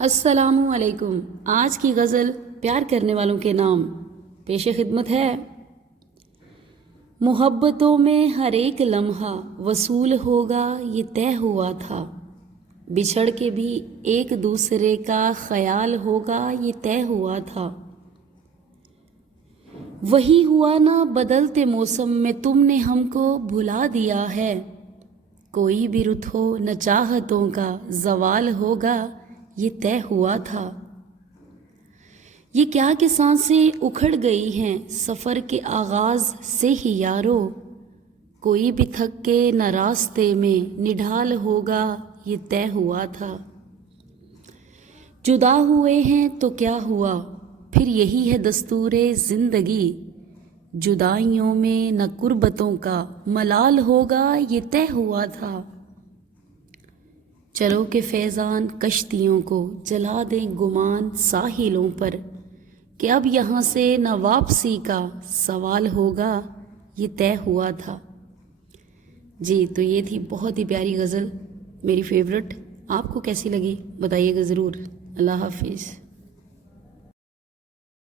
السلام علیکم۔ آج کی غزل پیار کرنے والوں کے نام پیش خدمت ہے۔ محبتوں میں ہر ایک لمحہ وصول ہوگا یہ طے ہوا تھا، بچھڑ کے بھی ایک دوسرے کا خیال ہوگا یہ طے ہوا تھا۔ وہی ہوا نا بدلتے موسم میں تم نے ہم کو بھلا دیا ہے، کوئی بھی رت ہو نہ چاہتوں کا زوال ہوگا یہ طے ہوا تھا۔ یہ کیا کہ سانسیں اکھڑ گئی ہیں سفر کے آغاز سے ہی یارو، کوئی بھی تھک کے نہ راستے میں نڈھال ہوگا یہ طے ہوا تھا۔ جدا ہوئے ہیں تو کیا ہوا پھر یہی ہے دستور زندگی، جدائیوں میں نہ قربتوں کا ملال ہوگا یہ طے ہوا تھا۔ چلو کہ فیضان کشتیوں کو جلا دیں گمان ساحلوں پر، کہ اب یہاں سے نہ واپسی کا سوال ہوگا یہ طے ہوا تھا۔ جی تو یہ تھی بہت ہی پیاری غزل، میری فیورٹ۔ آپ کو کیسی لگی بتائیے گا ضرور۔ اللہ حافظ۔